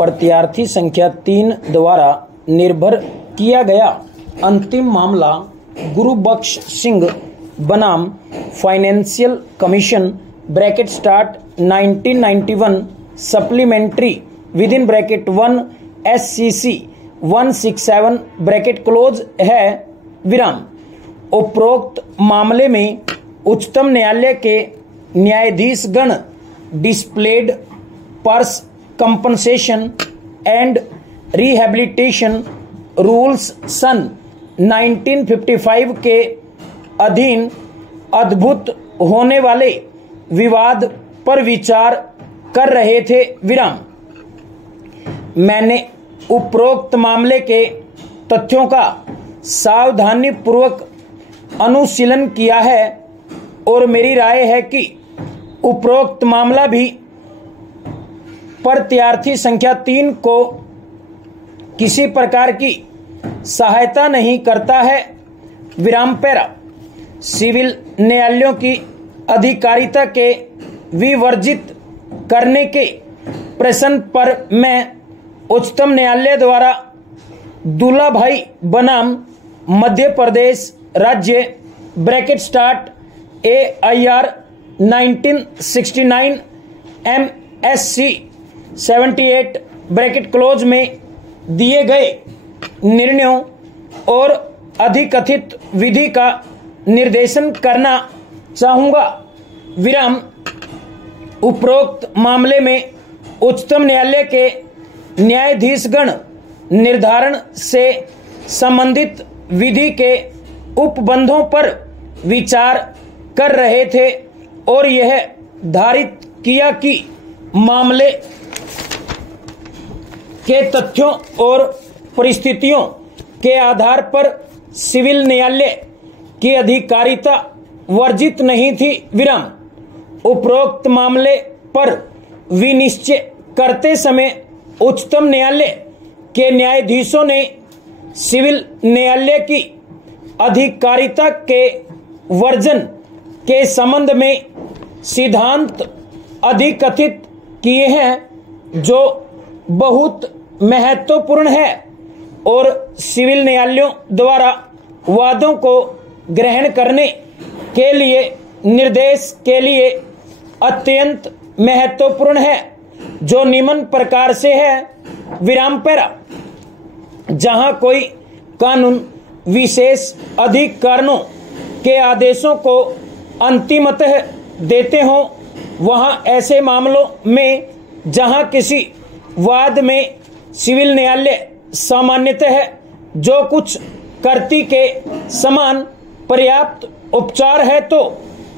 प्रत्यार्थी संख्या 3 द्वारा निर्भर किया गया अंतिम मामला गुरुबख्श सिंह बनाम financial commission bracket start 1991 supplementary within bracket 1 SCC 167 bracket close है विराम। उपरोक्त मामले में उच्चतम न्यायालय के न्यायाधीशगण displaced persons compensation and rehabilitation rules सन 1955 के अधीन अद्भुत होने वाले विवाद पर विचार कर रहे थे विराम। मैंने उपरोक्त मामले के तथ्यों का सावधानीपूर्वक अनुशीलन किया है और मेरी राय है कि उपरोक्त मामला भी प्रत्यार्थी संख्या 3 को किसी प्रकार की सहायता नहीं करता है विराम पैरा। सिविल न्यायालयों की अधिकारिता के विवर्जित करने के प्रश्न पर मैं उच्चतम न्यायालय द्वारा दुल्लाभाई बनाम मध्य प्रदेश राज्य bracket start AIR 1969 MSC 78 bracket close में दिए गए निर्णयों और अधिकथित विधि का निर्देशन करना चाहूंगा विराम। उपरोक्त मामले में उच्चतम न्यायालय के न्यायाधीशगण निर्धारण से संबंधित विधि के उपबंधों पर विचार कर रहे थे और यह धारित किया कि मामले के तथ्यों और परिस्थितियों के आधार पर सिविल न्यायालय की अधिकारिता वर्जित नहीं थी विराम। उपरोक्त मामले पर विनिश्चय करते समय उच्चतम न्यायालय के न्यायाधीशों ने सिविल न्यायालय की अधिकारिता के वर्जन के संबंध में सिद्धांत अधिकथित किए हैं जो बहुत महत्वपूर्ण है और सिविल न्यायालयों द्वारा वादों को ग्रहण करने के लिए निर्देश के लिए अत्यंत महत्वपूर्ण है जो निम्न प्रकार से है विराम पैरा। जहां कोई कानून विशेष अधिकरणों के आदेशों को अंतिमतः देते हों वहां ऐसे मामलों में जहां किसी वाद में सिविल न्यायालय सामान्यतः जो कुछ करती के समान पर्याप्त उपचार है तो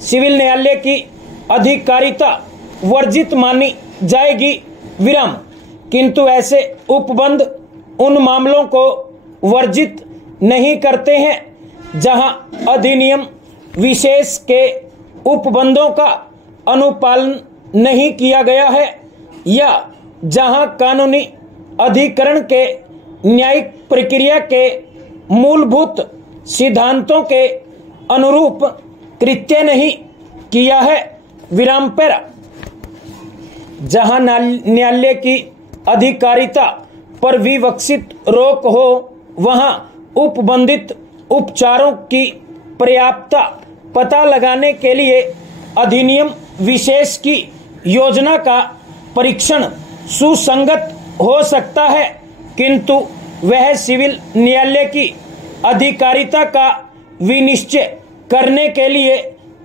सिविल न्यायालय की अधिकारिता वर्जित मानी जाएगी विराम। किंतु ऐसे उपबंध उन मामलों को वर्जित नहीं करते हैं जहां अधिनियम विशेष के उपबंधों का अनुपालन नहीं किया गया है या जहां कानूनी अधिकरण के न्यायिक प्रक्रिया के मूलभूत सिद्धांतों के अनुरूप कृत्य नहीं किया है विराम पैरा। जहां न्यायालय की अधिकारिता पर विवक्षित रोक हो वहां उपबंधित उपचारों की पर्याप्तता पता लगाने के लिए अधिनियम विशेष की योजना का परीक्षण सुसंगत हो सकता है किंतु वह सिविल न्यायालय की अधिकारिता का विनिश्चय करने के लिए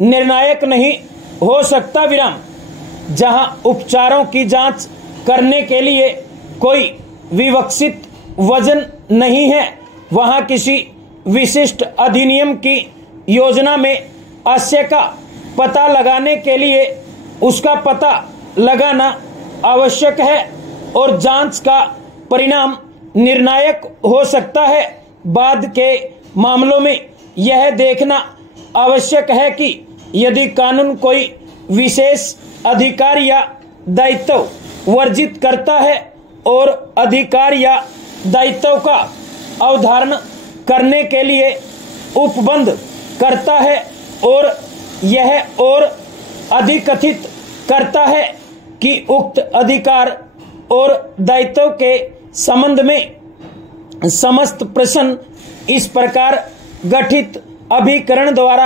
निर्णायक नहीं हो सकता विराम। जहां उपचारों की जांच करने के लिए कोई विवक्षित वजन नहीं है वहां किसी विशिष्ट अधिनियम की योजना में आशय का पता लगाने के लिए उसका पता लगाना आवश्यक है और जांच का परिणाम निर्णायक हो सकता है। बाद के मामलों में यह देखना आवश्यक है कि यदि कानून कोई विशेष अधिकार या दायित्व वर्जित करता है और अधिकार या दायित्व का अवधारण करने के लिए उपबंध करता है और यह और अधिकथित करता है कि उक्त अधिकार और दायित्व के संबंध में समस्त प्रश्न इस प्रकार गठित अभिकरण द्वारा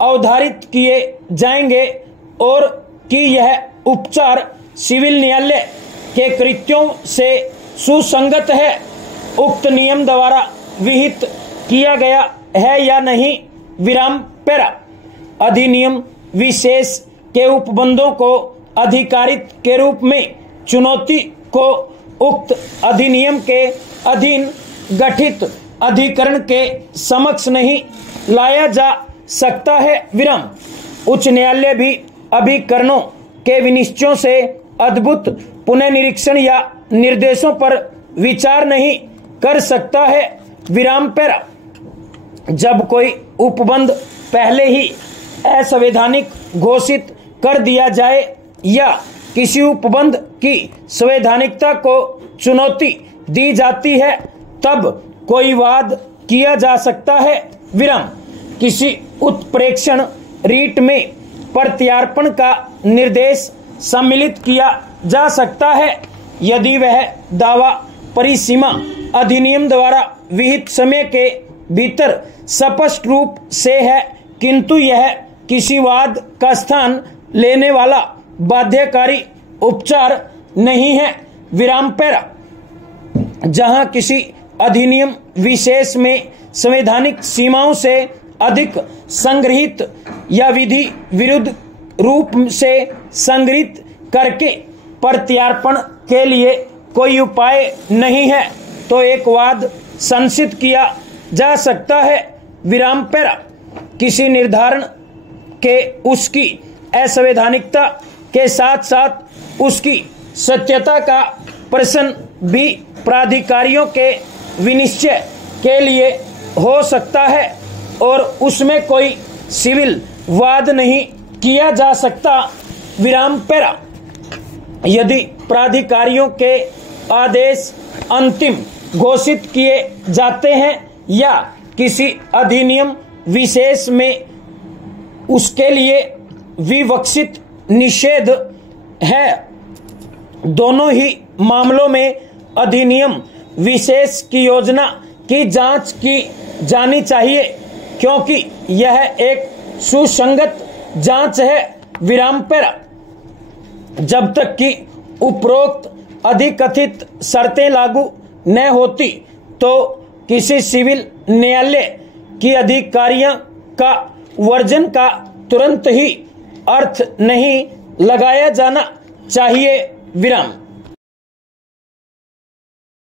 अवधारित किए जाएंगे और कि यह उपचार सिविल न्यायालय के कृत्यों से सुसंगत है, उक्त नियम द्वारा विहित किया गया है या नहीं। विराम पैरा। अधिनियम विशेष के उपबंधों को अधिकारित के रूप में चुनौती को उक्त अधिनियम के अधीन गठित अधिकरण के समक्ष नहीं लाया जा सकता है। विराम। उच्च न्यायालय भी अभिकरणों के विनिश्चयों से अद्भुत पुनर्निरीक्षण या निर्देशों पर विचार नहीं कर सकता है। विराम पैरा। जब कोई उपबंध पहले ही असंवैधानिक घोषित कर दिया जाए या किसी उपबंध की संवैधानिकता को चुनौती दी जाती है तब कोई वाद किया जा सकता है। विराम। किसी उत्प्रेक्षण रीट में प्रत्यार्पण का निर्देश सम्मिलित किया जा सकता है यदि वह दावा परिसीमा अधिनियम द्वारा विहित समय के भीतर स्पष्ट रूप से है, किंतु यह किसी वाद का स्थान लेने वाला बाध्यकारी उपचार नहीं है। विराम पैरा। जहां किसी अधिनियम विशेष में संवैधानिक सीमाओं से अधिक संग्रहित या विधि विरुद्ध रूप से संग्रहित करके प्रत्यार्पण के लिए कोई उपाय नहीं है तो एक वाद संसित किया जा सकता है। विराम पैरा। किसी निर्धारण के उसकी असंवैधानिकता के साथ साथ उसकी सत्यता का प्रश्न भी प्राधिकारियों के विनिश्चय के लिए हो सकता है और उसमें कोई सिविल वाद नहीं किया जा सकता। विराम पैरा। यदि प्राधिकारियों के आदेश अंतिम घोषित किए जाते हैं या किसी अधिनियम विशेष में उसके लिए विवक्षित निषेध है, दोनों ही मामलों में अधिनियम विशेष की योजना की जांच की जानी चाहिए क्योंकि यह एक सुसंगत जांच है। विराम पैरा। जब तक कि उपरोक्त अधिकथित शर्तें लागू न होती तो किसी सिविल न्यायालय की अधिकारियों का वर्जन का तुरंत ही अर्थ नहीं लगाया जाना चाहिए। विराम।